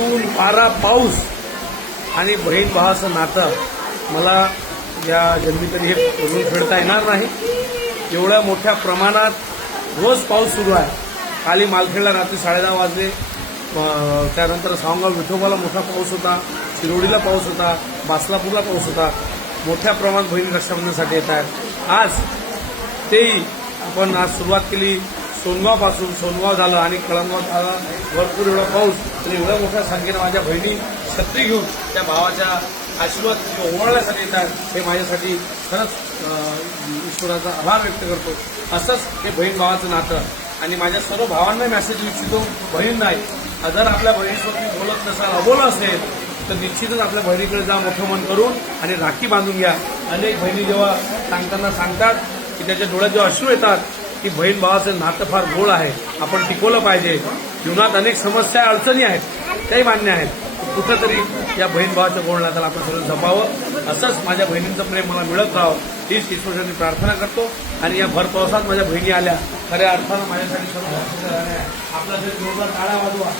ऊन पारा पाऊस आणि बहीण भावाचं नातं मला या जन्मीतरी हे करून फेडता येणार नाही. एवढ्या मोठ्या प्रमाणात रोज पाऊस सुरू आहे. काली मालखेडला रात्री साडेदहा वाजले. त्यानंतर सावंगाव विठोबाला मोठा पाऊस होता. शिरोडीला पाऊस होता बासलापूरला पाऊस होता मोठ्या प्रमाणात बहिणी रक्षाबंधनसाठी येत आहेत. आज तेही आपण आज सुरुवात केली. सोनगावपासून सोनगाव झालं आणि कळमगाव झाला. भरपूर एवढा पाऊस तर एवढ्या मोठ्या संख्येनं माझ्या बहिणी छत्री घेऊन त्या भावाच्या आशीर्वाद ओवाळण्यासाठी येतात हे माझ्यासाठी खरंच ईश्वराचा आभार व्यक्त करतो. असंच हे बहीण भावाचं नातं आणि माझ्या सर्व भावांना मेसेज इच्छितो बहीण नाही. जर आपल्या बहिणीसोबत बोलत नसाल अबोल असेल तर निश्चितच आपल्या बहिणीकडे जा मोठं मन करून आणि राखी बांधून घ्या. अनेक बहिणी जेव्हा सांगताना सांगतात की त्याच्या डोळ्यात जेव्हा अश्रू येतात की बहीण भावाचं नातं फार गोड आहे आपण टिकवलं पाहिजे. जीवनात अनेक समस्या अडचणी आहेत त्याही मान्य आहेत. कुठंतरी या बहीण भावाच्या गोड आपण सगळं जपावं. असंच माझ्या बहिणींचं प्रेम मला मिळत राहावं. हीच ईश्वरांनी प्रार्थना करतो. आणि या भर पावसात माझ्या बहिणी आल्या. खऱ्या अर्थानं माझ्यासाठी सर्व आपला जे जोरदार टाळा वाजवा.